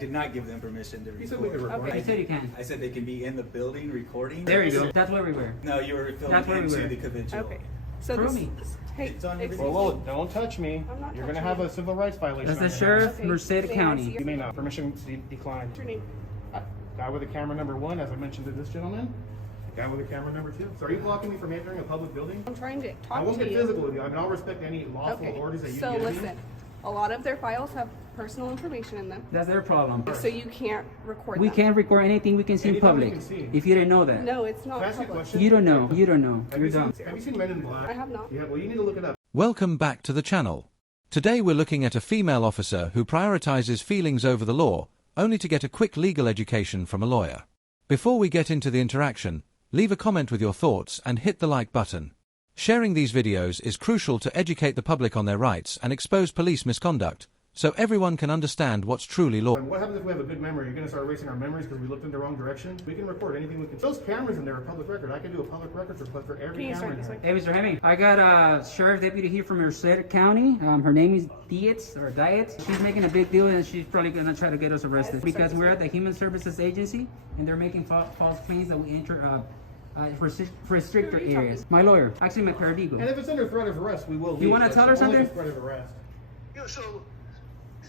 Did not give them permission to record. You said we could record. Okay, you said you can. I said they can be in the building recording. There you go. That's where we were. No, you were That's where filming we into were. the convention. Okay. So Prove this, me. hey, It's on excuse your- Well, me. don't touch me. I'm not You're gonna touching have you. a civil rights violation. That's the on your sheriff, Okay. Merced May I see County. your- You may not. Permission declined. What's your name? Guy with the camera number 1, as I mentioned to this gentleman. Guy with the camera number 2. So are you blocking me from entering a public building? I'm trying to I talk won't to get you. physical with you. I mean, I'll respect any lawful Okay. orders that you So give listen, me. a lot of their files have personal information in them, That's their problem. so you can't record We them. can't record anything we can see in Anything we public. can see. If you didn't know that. No, it's not Can I ask you a public. question? You don't know. You don't know. Have You're you dumb. seen Men in Black? I have not. Yeah, well, you need to look it up. Welcome back to the channel. Today we're looking at a female officer who prioritizes feelings over the law, only to get a quick legal education from a lawyer. Before we get into the interaction, leave a comment with your thoughts and hit the like button. Sharing these videos is crucial to educate the public on their rights and expose police misconduct, so everyone can understand what's truly law. And what happens if we have a good memory? You're going to start erasing our memories because we looked in the wrong direction? We can record anything we can. Those cameras in there are public record. I can do a public records request for every Can you camera start in this there. way? Hey, Mr. Hemming. I got a sheriff deputy here from Merced County. Her name is Diets. She's making a big deal, and she's probably gonna try to get us arrested because we're at the Human Services Agency, and they're making false claims that we enter restrictor areas. My lawyer, actually my paralegal. And if it's under threat of arrest, we will leave. You wanna but tell her it's only something? for threat of arrest. You know, so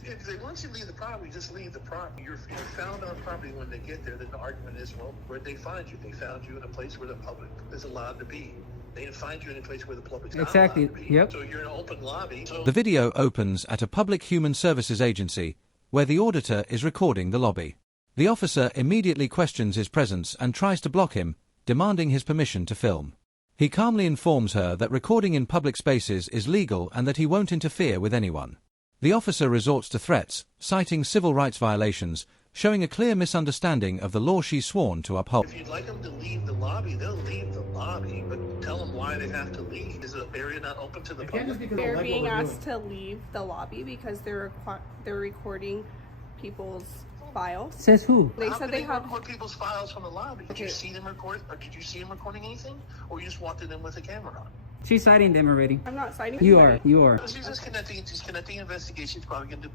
if they want you to leave the property, just leave the property. You're found on property when they get there. Then the argument is, well, where'd they find you? They found you in a place where the public is allowed to be. They didn't find you in a place where the public's not Exactly. allowed to be. Yep. So you're in an open lobby. So The video opens at a public human services agency, where the auditor is recording the lobby. The officer immediately questions his presence and tries to block him, demanding his permission to film. He calmly informs her that recording in public spaces is legal and that he won't interfere with anyone. The officer resorts to threats, citing civil rights violations, showing a clear misunderstanding of the law she's sworn to uphold. if you'd like them to leave the lobby, they'll leave the lobby, but tell them why they have to leave. Is the area not open to the It can't just public? because they They're like being what we're asked doing. to leave the lobby because they're recording people's files. Says who? They How said can they have. record people's files from the lobby. Did you Okay. see them record, or did you see them recording anything, or you just walked in them with a camera on? She's citing them already. I'm not citing. You anybody. are. You are. She's just connecting investigation. She's probably going to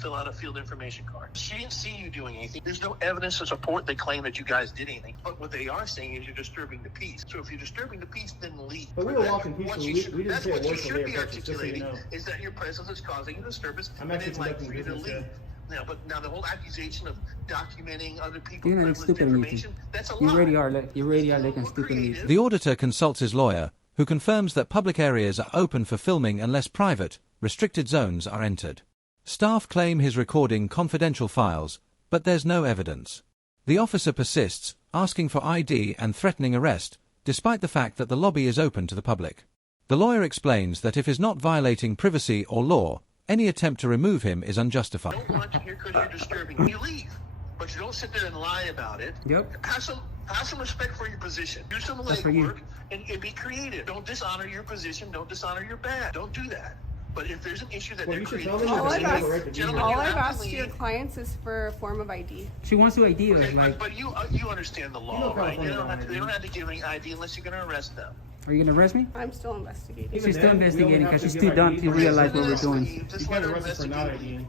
fill out a field information card. She didn't see you doing anything. There's no evidence to support the claim that you guys did anything. But what they are saying is you're disturbing the peace. So if you're disturbing the peace, then leave. But we were walking What peacefully. you should- We didn't that's say a what you word till should they be approached us, just so you articulating know. is that your presence is causing a disturbance. I'm and actually it's like conducting for you to business leave. here. Now the whole accusation of documenting other people's You're not privileged stupid or anything. information, that's a You lie. already are. You already are looking We're stupid. creative. The auditor consults his lawyer, who confirms that public areas are open for filming unless private, restricted zones are entered. Staff claim his recording confidential files, but there's no evidence. The officer persists, asking for ID and threatening arrest, despite the fact that the lobby is open to the public. The lawyer explains that if he's not violating privacy or law, any attempt to remove him is unjustified. Don't want you here because you're disturbing. You leave, but you don't sit there and lie about it. Yep. Have some respect for your position. Do some That's for you. legwork and be creative. Don't dishonor your position. Don't dishonor your badge. Don't do that. But if there's an issue that Well, they're you should creating, tell them All that I've they have a asked- right to be Gentlemen, here. All you I've have to asked your leave. clients is for a form of ID. She wants to ID us. Okay, Like, but you understand the law, You know right? California They don't have to give any ID unless you're going to arrest them. are you gonna arrest me? I'm still investigating. Even She's still then, we only investigating have because to she's give too dumb ID to for- realize what we're Just doing. leave. Just You let can't her arrest us for not investigate. IDing.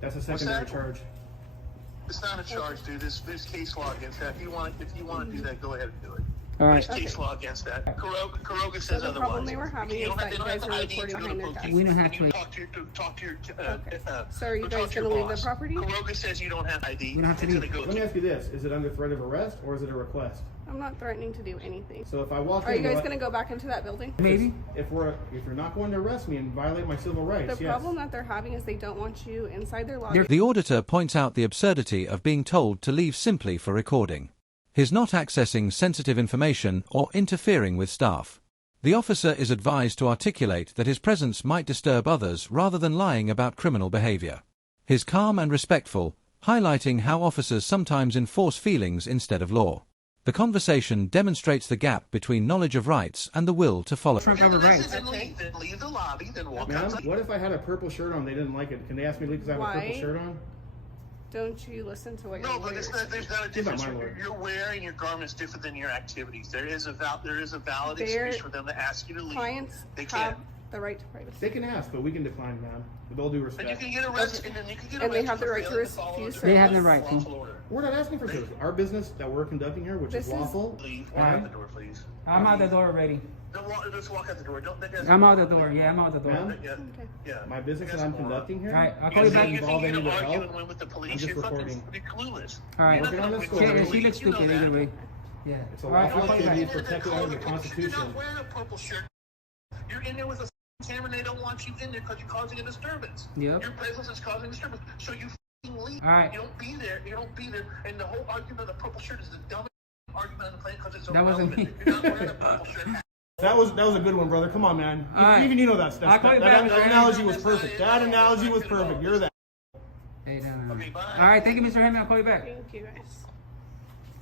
That's a secondary that? charge. It's not a charge, dude. There's case law against that. If you want to do that, go ahead and do it. All right. There's case law against that. Karoga So says the otherwise. problem they were having You is don't that have- you they guys don't were have to ID recording to go to behind their police. back. We don't have And you to. talk to your Okay. So are you go guys talk to your gonna leave the boss. property? Karoga says you don't have ID. We don't have to It's leave. gonna go Let me ask you this. Is it under threat of arrest or is it a request? I'm not threatening to do anything. So if I walk Are in... you guys what- gonna go back into that building? Maybe. If you're not going to arrest me and violate my civil rights, The yes. problem that they're having is they don't want you inside their lobby. The auditor points out the absurdity of being told to leave simply for recording. He's not accessing sensitive information or interfering with staff. The officer is advised to articulate that his presence might disturb others rather than lying about criminal behavior. He's calm and respectful, highlighting how officers sometimes enforce feelings instead of law. The conversation demonstrates the gap between knowledge of rights and the will to follow. Trump Yeah, over then rights. leave the lobby, then walk Ma'am, outside. what if I had a purple shirt on, they didn't like it? Can they ask me to leave because I have a Why? purple shirt on? Don't you listen to what your No, but lawyers there's say? not a difference. my lawyer. You're wearing your garments different than your activities. There is a valid Their excuse for them to ask you to leave. Clients They have can't. The right to privacy. They can ask, but we can decline, ma'am. With all due And you respect. can get arrested, and then you can get And they arrested have the for right to failing follow refuse the They have the right lawful to. order. We're not asking for service. Our business that we're conducting here, which This is is- lawful. Leave. Walk Ma'am? out the door, please. I'm out the door already. Just walk out the door. Don't. I'm out the door. Yeah, I'm out the door. Ma'am? Yeah. Okay. Yeah. My business that I'm conducting here. All right, I'll call you does not back. involve any of the argue help. and win with the I'm police. just You're fucking recording. clueless. All right. You're not Working on gonna this win story. with the She police, looks you know stupid that. either way. Yeah. It's a All right, lawful I'll call you activity back. protected under the You're Constitution. not wearing a purple shirt. You're in there with a camera, and they don't want you in there because you're causing a disturbance. Yep. Your presence is causing a disturbance. So you leave. All right. You don't be there. You don't be there. And the whole argument of the purple shirt is the dumbest argument on the planet because it's That wasn't irrelevant. me. You're not wearing a purple shirt. That was a good one, brother. Come on, man. All right. Even you know that stuff. I'll call you That back. analogy was perfect. That analogy was perfect. You're that. Hey, no. Okay, bye. All right, thank you, Mr. Hammond. I'll call you back. Thank you guys.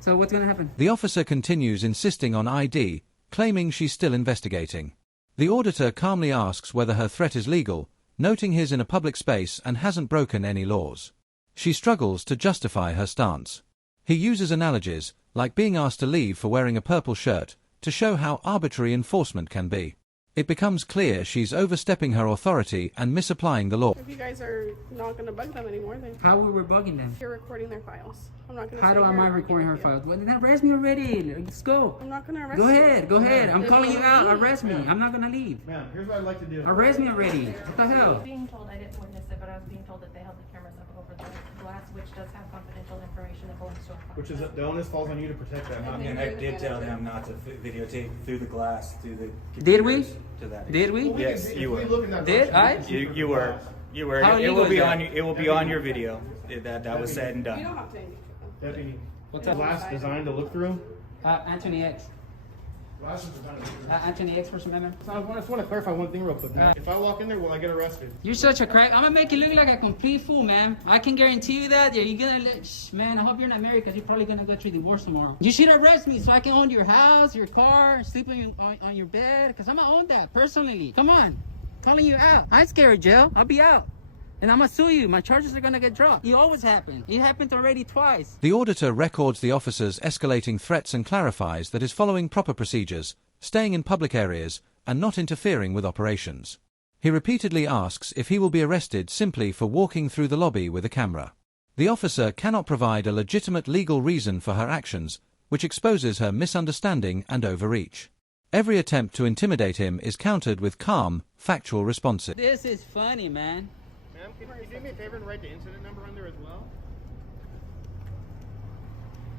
So what's going to happen? The officer continues insisting on ID, claiming she's still investigating. The auditor calmly asks whether her threat is legal, noting he's in a public space and hasn't broken any laws. She struggles to justify her stance. He uses analogies, like being asked to leave for wearing a purple shirt, to show how arbitrary enforcement can be. It becomes clear she's overstepping her authority and misapplying the law. If you guys are not going to bug them anymore, then How we were bugging them? you're recording their files. I'm not going to. How do am I recording her files? Well, then arrest me already. Let's go. I'm not going to arrest Go you. ahead. Go ahead. I'm Then calling you out. leave. Arrest me. I'm not going to leave. Ma'am, here's what I'd like to do. Arrest me already. What the I hell? was being told, I didn't witness it, but I was being told that they held the cameras up over the glass, which does have confidential information that belongs to our Which is the onus falls on you to protect that, not me. And I did tell them not to videotape through the glass, through the Did we? computers to that. Did we? Yes, you were. Did I? You were. You were. How It illegal will is be that? on. It will be on your video. That was said and You done. don't have to engage with them. Deputy, What's the up? glass designed to look through. Anthony X. Glass is designed to look through. Anthony X, First Amendment. So I just want to clarify one thing real quick. Man. If I walk in there, will I get arrested? You're such a crack. I'm gonna make you look like a complete fool, man. I can guarantee you that. You're gonna look, man. I hope you're not married because you're probably gonna go through divorce tomorrow. You should arrest me so I can own your house, your car, sleep on your bed. Because I'm gonna own that personally. Come on, calling you out. I ain't scared of jail. I'll be out, and I'm gonna sue you. My charges are gonna get dropped. It always happen. It happened already twice. The auditor records the officer's escalating threats and clarifies that he's following proper procedures, staying in public areas, and not interfering with operations. He repeatedly asks if he will be arrested simply for walking through the lobby with a camera. The officer cannot provide a legitimate legal reason for her actions, which exposes her misunderstanding and overreach. Every attempt to intimidate him is countered with calm, factual responses. This is funny, man. Ma'am, can you do me a favor and write the incident number on there as well?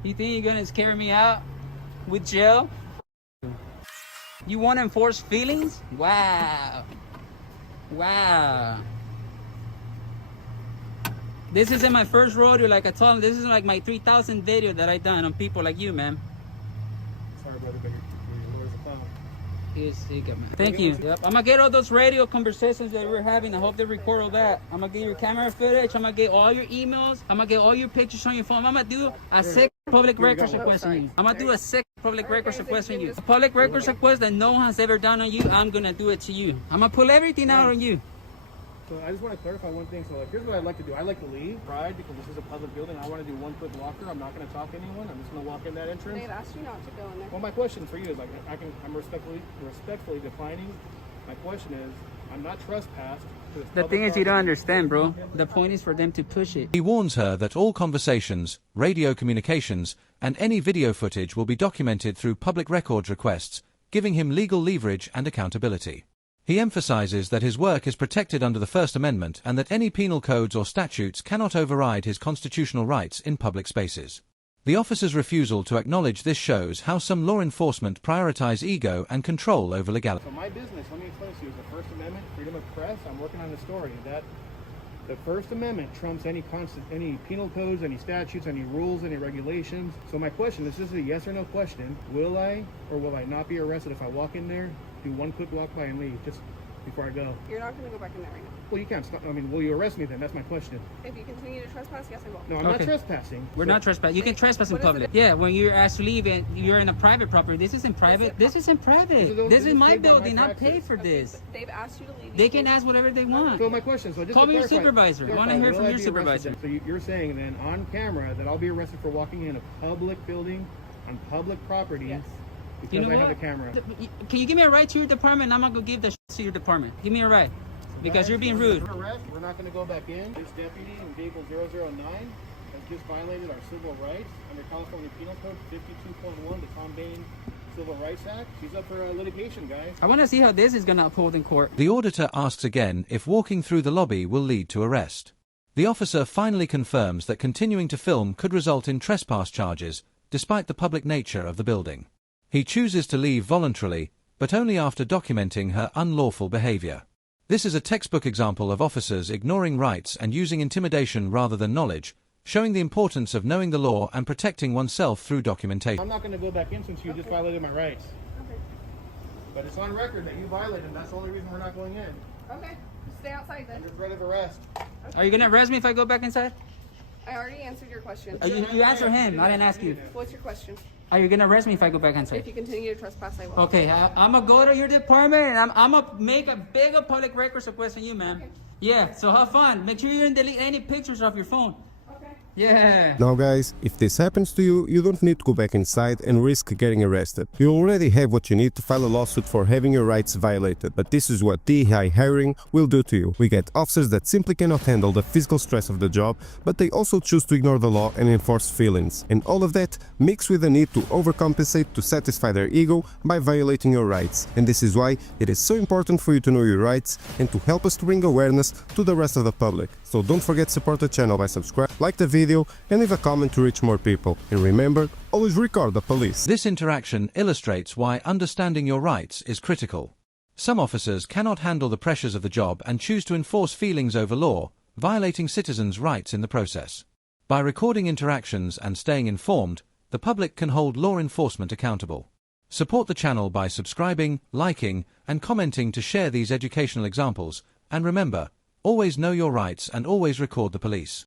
You think you're gonna scare me out with jail? You want to enforce feelings? Wow. Wow. This isn't my first rodeo, like I told him. This is like my 3,000 video that I done on people like you, man. Sorry, brother, but your lawyer's a clown. He got man. Thank you. Yep. I'm gonna get all those radio conversations that we're having. I hope they record all that. I'm gonna get your camera footage. I'm gonna get all your emails. I'm gonna get all your pictures on your phone. I'm gonna do a sick public records request on you. I'm gonna do a sick public records request on you. A public records request that no one has ever done on you. I'm gonna do it to you. I'm gonna pull everything out on you. So I just want to clarify one thing. So like, here's what I'd like to do. I'd like to leave, right? Because this is a public building. I want to do 1 foot walker. I'm not going to talk to anyone. I'm just going to walk in that entrance. They've asked you not to go in there. Well, my question for you is like, I'm respectfully declining. My question is, I'm not trespassed. to this The public thing is, you don't property. understand, bro. The point is for them to push it. He warns her that all conversations, radio communications, and any video footage will be documented through public records requests, giving him legal leverage and accountability. He emphasizes that his work is protected under the First Amendment and that any penal codes or statutes cannot override his constitutional rights in public spaces. The officer's refusal to acknowledge this shows how some law enforcement prioritize ego and control over legality. So my business, let me explain to you, is the First Amendment, freedom of press. I'm working on the story that the First Amendment trumps any penal codes, any statutes, any rules, any regulations. So my question, this is a yes or no question. Will I or will I not be arrested if I walk in there, do 1 quick walk by and leave just before I go? You're not going to go back in there right now. Well, you can't stop. I mean, will you arrest me then? That's my question. If you continue to trespass, yes, I will. No, I'm Okay. not trespassing. We're So- not trespassing. You can trespass in What is public. it? Yeah, when you're asked to leave and you're in a private property. This isn't private. This isn't private. This is my paid by my building. I taxes. paid for Okay, this. but they've asked you to leave. They can ask whatever they want. So my question, so just Call to me your clarify- supervisor. I wanna clarify, hear will from I your be supervisor. arrested then? So you're saying then on camera that I'll be arrested for walking in a public building on public property Yes. because You know I have what? a camera. Can you give me a ride to your department? I'm gonna go give the to to your department. Give me a ride. Because you're being rude. Arrest, we're not going to go back in. This deputy in vehicle 009 has just violated our civil rights under California Penal Code 52.1, the Tom Bain Civil Rights Act. She's up for litigation, guys. I want to see how this is going to uphold in court. The auditor asks again if walking through the lobby will lead to arrest. The officer finally confirms that continuing to film could result in trespass charges, despite the public nature of the building. He chooses to leave voluntarily, but only after documenting her unlawful behavior. This is a textbook example of officers ignoring rights and using intimidation rather than knowledge, showing the importance of knowing the law and protecting oneself through documentation. I'm not going to go back in since you just violated my rights. Okay. But it's on record that you violated them. That's the only reason we're not going in. Okay. Stay outside then. Under threat of arrest. Are you going to arrest me if I go back inside? I already answered your question. You answer him. I didn't ask you. What's your question? Are you going to arrest me if I go back If inside? you continue to trespass, I will. Okay, I'm going to go to your department and I'm going to make a big public records request on you, ma'am. Okay. Yeah, so have fun. Make sure you didn't delete any pictures off your phone. Okay. Yeah. Now guys, if this happens to you, you don't need to go back inside and risk getting arrested. You already have what you need to file a lawsuit for having your rights violated, but this is what DEI hiring will do to you. We get officers that simply cannot handle the physical stress of the job, but they also choose to ignore the law and enforce feelings. And all of that mixed with the need to overcompensate to satisfy their ego by violating your rights. And this is why it is so important for you to know your rights and to help us to bring awareness to the rest of the public. So don't forget to support the channel by subscribing, like the video, and leave a comment to reach more people. And remember, always record the police. This interaction illustrates why understanding your rights is critical. Some officers cannot handle the pressures of the job and choose to enforce feelings over law, violating citizens' rights in the process. By recording interactions and staying informed, the public can hold law enforcement accountable. Support the channel by subscribing, liking, and commenting to share these educational examples, and remember, always know your rights and always record the police.